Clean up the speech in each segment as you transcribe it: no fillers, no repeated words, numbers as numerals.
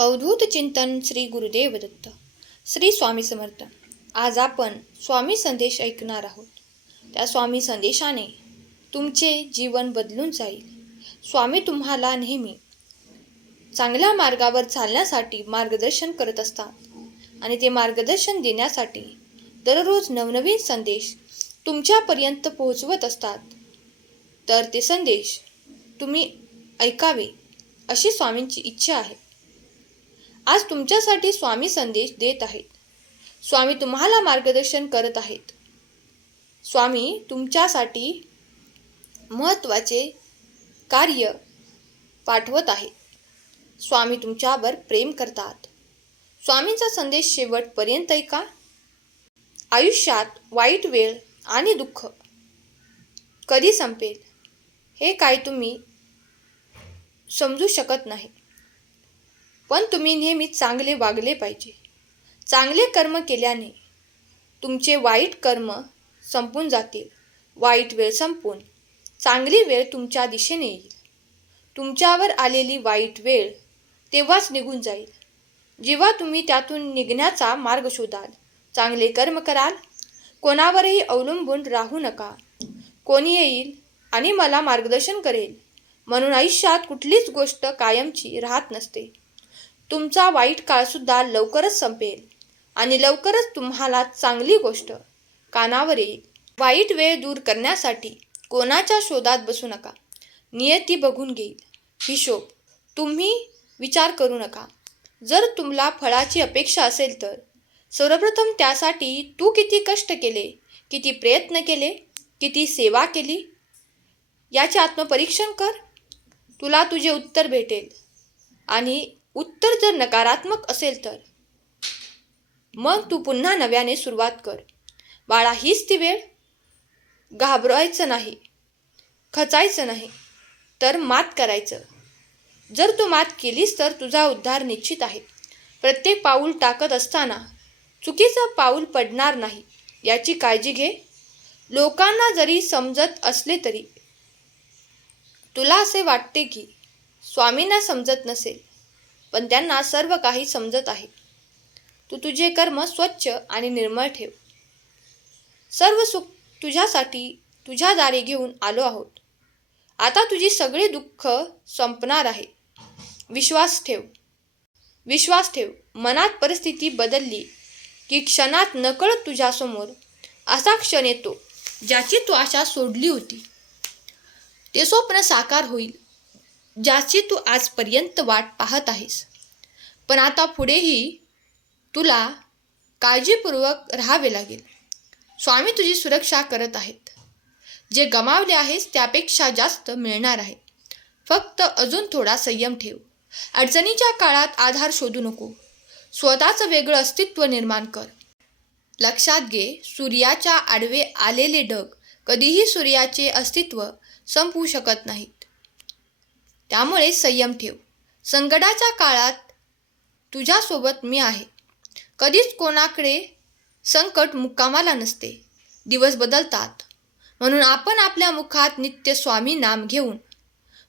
अवधूत चिंतन श्री गुरुदेव दत्त. श्री स्वामी समर्थ. आज आपण स्वामी संदेश ऐकणार आहोत. त्या स्वामी संदेशाने तुमचे जीवन बदलून जाईल. स्वामी तुम्हाला नेहमी चांगल्या मार्गावर चालण्यासाठी मार्गदर्शन करत असतात आणि ते मार्गदर्शन देण्यासाठी दररोज नवनवीन संदेश तुमच्यापर्यंत पोहोचवत असतात. तर ते संदेश तुम्ही ऐकावे अशी स्वामींची इच्छा आहे. आज तुमच्यासाठी स्वामी संदेश देत आहेत. स्वामी तुम्हाला मार्गदर्शन करत आहेत. स्वामी तुमच्यासाठी महत्त्वाचे कार्य पाठवत आहेत. स्वामी तुमच्यावर प्रेम करतात. स्वामींचा संदेश शेवटपर्यंत ऐका. आयुष्यात वाईट वेळ आणि दुःख कधी संपेल हे काय तुम्ही समजू शकत नाही, पण तुम्ही नेहमी चांगले वागले पाहिजे. चांगले कर्म केल्याने तुमचे वाईट कर्म संपून जातील. वाईट वेळ संपून चांगली वेळ तुमच्या दिशेने येईल. तुमच्यावर आलेली वाईट वेळ तेव्हाच निघून जाईल जेव्हा तुम्ही त्यातून निघण्याचा मार्ग शोधाल. चांगले कर्म कराल. कोणावरही अवलंबून राहू नका. कोणी येईल आणि मला मार्गदर्शन करेल म्हणून आयुष्यात कुठलीच गोष्ट कायमची राहत नसते. तुमचा वाईट काळसुद्धा लवकरच संपेल आणि लवकरच तुम्हाला चांगली गोष्ट कानावर येईल. वाईट वेळ दूर करण्यासाठी कोणाच्या शोधात बसू नका. नियती बघून घेईल. हिशोब तुम्ही विचार करू नका. जर तुम्हाला फळाची अपेक्षा असेल तर सर्वप्रथम त्यासाठी तू किती कष्ट केले, किती प्रयत्न केले, किती सेवा केली याचे आत्मपरीक्षण कर. तुला तुझे उत्तर भेटेल. आणि उत्तर जर नकारात्मक असेल तर मग तू पुन्हा नव्याने सुरुवात कर. बाळा, हीच ती वेळ. घाबरायचं नाही, खचायचं नाही, तर मात करायचं. जर तू मात केलीस तर तुझा उद्धार निश्चित आहे. प्रत्येक पाऊल टाकत असताना चुकीचं पाऊल पडणार नाही याची काळजी घे. लोकांना जरी समजत असले तरी तुला असे वाटते की स्वामींना समजत नसेल, पण त्यांना सर्व काही समजत आहे. तू तुझे कर्म स्वच्छ आणि निर्मळ ठेव. सर्व सुख तुझ्यासाठी तुझ्या दारी घेऊन आलो आहोत. आता तुझी सगळी दुःख संपणार आहे. विश्वास ठेव. विश्वास ठेव. मनात परिस्थिती बदलली की क्षणात नकळत तुझ्यासमोर असा क्षण येतो ज्याची तू आशा सोडली होती. ते स्वप्न साकार होईल ज्याची तू आजपर्यंत वाट पाहत आहेस. पण आता पुढेही तुला काळजीपूर्वक राहावे लागेल. स्वामी तुझी सुरक्षा करत आहेत. जे गमावले आहेस त्यापेक्षा जास्त मिळणार आहे. फक्त अजून थोडा संयम ठेव. अडचणीच्या काळात आधार शोधू नको. स्वतःचं वेगळं अस्तित्व निर्माण कर. लक्षात घे, सूर्याच्या आडवे आलेले ढग कधीही सूर्याचे अस्तित्व संपवू शकत नाहीत. त्यामुळे संयम ठेव. संकटाच्या काळात तुझ्यासोबत मी आहे. कधीच कोणाकडे संकट मुक्कामाला नसते. दिवस बदलतात म्हणून आपण आपल्या मुखात नित्य स्वामी नाम घेऊन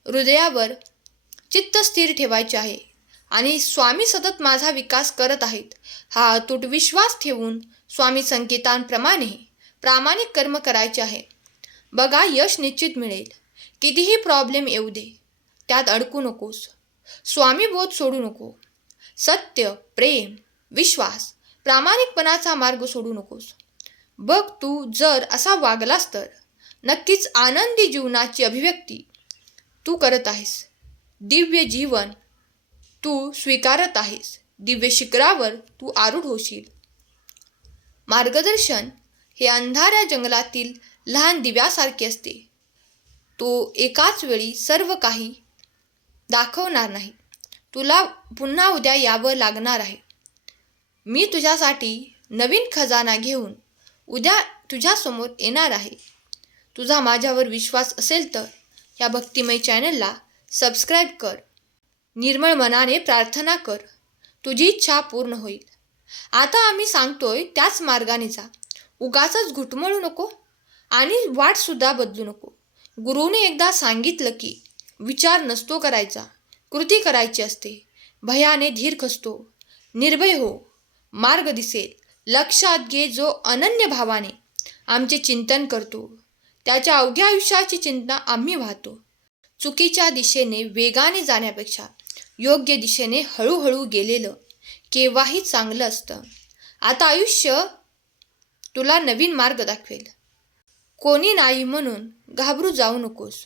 हृदयावर चित्त स्थिर ठेवायचे आहे. आणि स्वामी सतत माझा विकास करत आहेत हा अतूट विश्वास ठेवून स्वामी संकेतांप्रमाणे प्रामाणिक कर्म करायचे आहे. बघा, यश निश्चित मिळेल. कितीही प्रॉब्लेम येऊ दे, त्यात अडकू नकोस. स्वामी बोध सोडू नको. सत्य, प्रेम, विश्वास, प्रामाणिकपणाचा मार्ग सोडू नकोस. बघ, तू जर असा वागलास तर नक्कीच आनंदी जीवनाची अभिव्यक्ती तू करत आहेस. दिव्य जीवन तू स्वीकारत आहेस. दिव्य शिखरावर तू आरूढ होशील. मार्गदर्शन हे अंधाऱ्या जंगलातील लहान दिव्यासारखे असते. तो एकाच वेळी सर्व काही दाखवणार नाही. तुला पुन्हा उद्या यावं लागणार आहे. मी तुझ्यासाठी नवीन खजाना घेऊन उद्या तुझ्यासमोर येणार आहे. तुझा माझ्यावर विश्वास असेल तर या भक्तिमय चॅनलला सबस्क्राईब कर. निर्मळ मनाने प्रार्थना कर. तुझी इच्छा पूर्ण होईल. आता आम्ही सांगतोय त्याच मार्गाने जा. उगाचच घुटमळू नको आणि वाटसुद्धा बदलू नको. गुरुने एकदा सांगितलं की विचार नसतो करायचा, कृती करायची असते. भयाने धीर खचतो. निर्भय हो, मार्ग दिसेल. लक्षात घे, जो अनन्य भावाने आमचे चिंतन करतो त्याच्या अवघ्या आयुष्याची चिंता आम्ही वाहतो. चुकीच्या दिशेने वेगाने जाण्यापेक्षा योग्य दिशेने हळूहळू गेलेलं केव्हाही चांगलं असतं. आता आयुष्य तुला नवीन मार्ग दाखवेल. कोणी नाही म्हणून घाबरू जाऊ नकोस.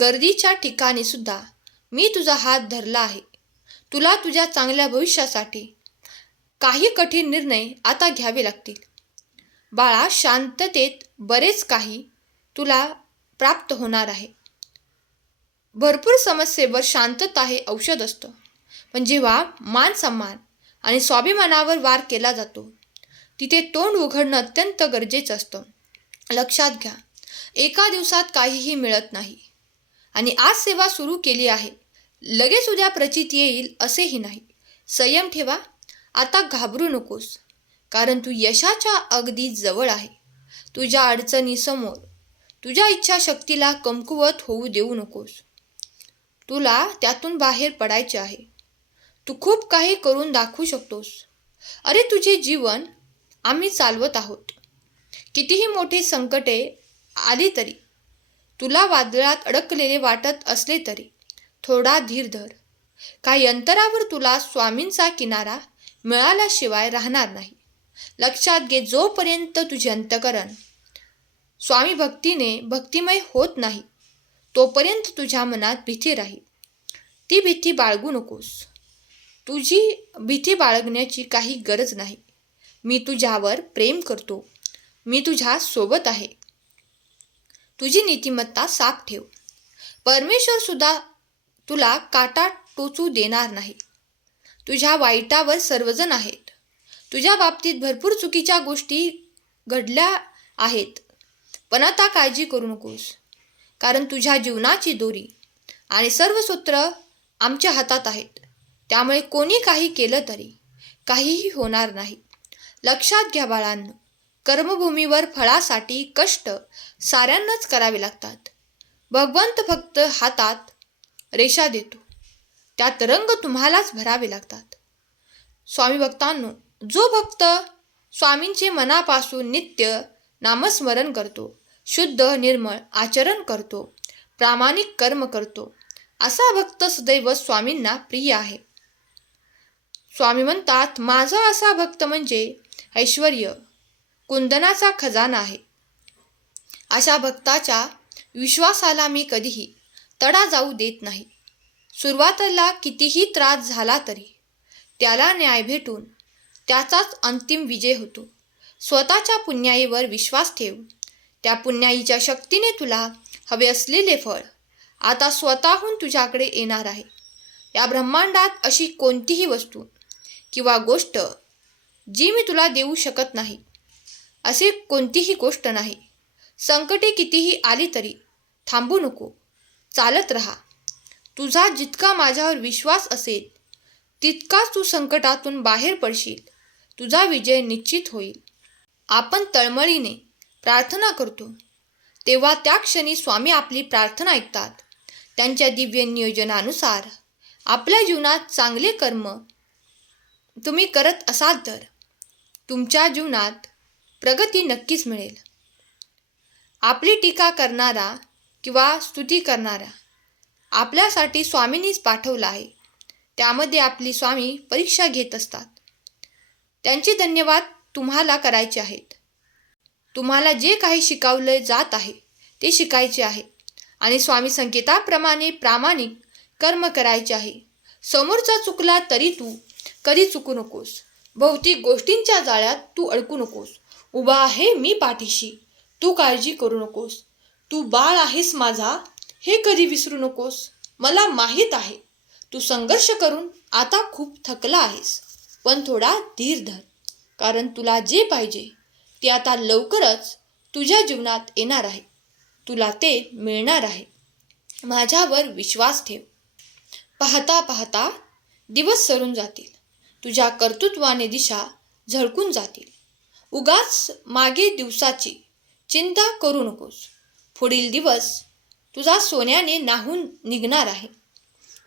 गर्दीच्या ठिकाणी सुद्धा मी तुझा हात धरला आहे. तुला तुझ्या चांगल्या भविष्यासाठी काही कठीण निर्णय आता घ्यावे लागतील. बाळा, शांततेत बरेच काही तुला प्राप्त होणार आहे. भरपूर समस्येवर शांतता हे औषध असतं. पण जेव्हा मान सन्मान आणि स्वाभिमानावर वार केला जातो तिथे तोंड उघडणं अत्यंत गरजेचं असतं. लक्षात घ्या, एका दिवसात काहीही मिळत नाही. आणि आज सेवा सुरू केली आहे, लगेच उद्या प्रचिती येईल असेही नाही. संयम ठेवा. आता घाबरू नकोस, कारण तू यशाच्या अगदी जवळ आहे. तुझ्या अडचणीसमोर तुझ्या इच्छाशक्तीला कमकुवत होऊ देऊ नकोस. तुला त्यातून बाहेर पडायचे आहे. तू खूप काही करून दाखवू शकतोस. अरे, तुझे जीवन आम्ही चालवत आहोत. कितीही मोठी संकटे आली तरी, तुला वादळात अडकलेले वाटत असले तरी थोडा धीर धर. काही अंतरावर तुला स्वामींचा किनारा मिळाल्याशिवाय राहणार नाही. लक्षात घे, जोपर्यंत तुझे अंतःकरण स्वामी भक्तीने भक्तिमय होत नाही तोपर्यंत तुझ्या मनात भीती राहील. ती भीती बाळगू नकोस. तुझी भीती बाळगण्याची काही गरज नाही. मी तुझ्यावर प्रेम करतो. मी तुझ्या सोबत आहे. तुझी नीतिमत्ता साफ ठेव. परमेश्वर सुद्धा तुला काटा टोचू देणार नाही. तुझ्या वाईटावर सर्वजण आहेत. तुझ्या बाबतीत भरपूर चुकीच्या गोष्टी घडल्या आहेत. पण आता काळजी करू नकोस, कारण तुझ्या जीवनाची दोरी आणि सर्व सूत्र आमच्या हातात आहेत. त्यामुळे कोणी काही केलं तरी काहीही होणार नाही. लक्षात घ्या बाळांनो, कर्मभूमीवर फळासाठी कष्ट साऱ्यांनाच करावे लागतात. भगवंत फक्त हातात रेषा देतो, त्यात रंग तुम्हालाच भरावे लागतात. स्वामी भक्तांनो, जो भक्त स्वामींचे मनापासून नित्य नामस्मरण करतो, शुद्ध निर्मळ आचरण करतो, प्रामाणिक कर्म करतो, असा भक्त सदैव स्वामींना प्रिय आहे. स्वामी म्हणतात, माझा असा भक्त म्हणजे ऐश्वर्य कुंदनाचा खजाना आहे. अशा भक्ताच्या विश्वासाला मी कधीही तडा जाऊ देत नाही. सुरुवातीला कितीही त्रास झाला तरी त्याला न्याय भेटून त्याचाच अंतिम विजय होतो. स्वतःच्या पुण्याईवर विश्वास ठेव. त्या पुण्याईच्या शक्तीने तुला हवे असलेले फळ आता स्वतःहून तुझ्याकडे येणार आहे. या ब्रह्मांडात अशी कोणतीही वस्तू किंवा गोष्ट जी मी तुला देऊ शकत नाही, अशी कोणतीही गोष्ट नाही. संकटे कितीही आली तरी थांबू नको, चालत राहा. तुझा जितका माझ्यावर विश्वास असेल तितकाच तू संकटातून बाहेर पडशील. तुझा विजय निश्चित होईल. आपण तळमळीने प्रार्थना करतो तेव्हा त्या क्षणी स्वामी आपली प्रार्थना ऐकतात. त्यांच्या दिव्य नियोजनानुसार आपल्या जीवनात चांगले कर्म तुम्ही करत असाल तर तुमच्या जीवनात प्रगती नक्कीच मिळेल. आपली टीका करणारा किंवा स्तुती करणारा आपल्यासाठी स्वामींनीच पाठवला आहे. त्यामध्ये आपली स्वामी परीक्षा घेत असतात. त्यांचे धन्यवाद तुम्हाला करायचे आहेत. तुम्हाला जे काही शिकवले जात आहे ते शिकायचे आहे आणि स्वामी संकेताप्रमाणे प्रामाणिक कर्म करायचे आहे. समोरचा चुकला तरी तू कधी चुकू नकोस. भौतिक गोष्टींच्या जाळ्यात तू अडकू नकोस. उभा आहे मी पाठीशी, तू काळजी करू नकोस. तू बाळ आहेस माझा, हे कधी विसरू नकोस. मला माहीत आहे तू संघर्ष करून आता खूप थकला आहेस, पण थोडा धीर धर, कारण तुला जे पाहिजे ते आता लवकरच तुझ्या जीवनात येणार आहे. तुला ते मिळणार आहे. माझ्यावर विश्वास ठेव. पाहता पाहता दिवस सरून जातील. तुझ्या कर्तृत्वाने दिशा झळकून जातील. उगाच मागे दिवसाची चिंता करू नकोस. पुढील दिवस तुझा सोन्याने नाहून निघणार आहे.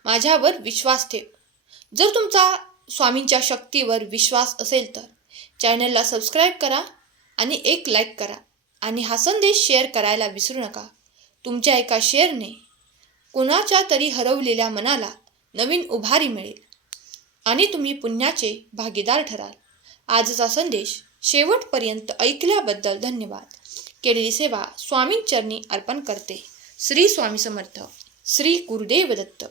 माझ्यावर विश्वास ठेव. जर तुमचा स्वामींच्या शक्तीवर विश्वास असेल तर चॅनलला सबस्क्राईब करा आणि एक लाईक करा आणि हा संदेश शेअर करायला विसरू नका. तुमच्या एका शेअरने कुणाच्या तरी हरवलेल्या मनाला नवीन उभारी मिळेल आणि तुम्ही पुण्याचे भागीदार ठराल. आजचा संदेश शेवटपर्यंत ऐकल्याबद्दल धन्यवाद. केलेली सेवा स्वामींचरणी अर्पण करते. श्री स्वामी समर्थ. श्री गुरुदेव दत्त.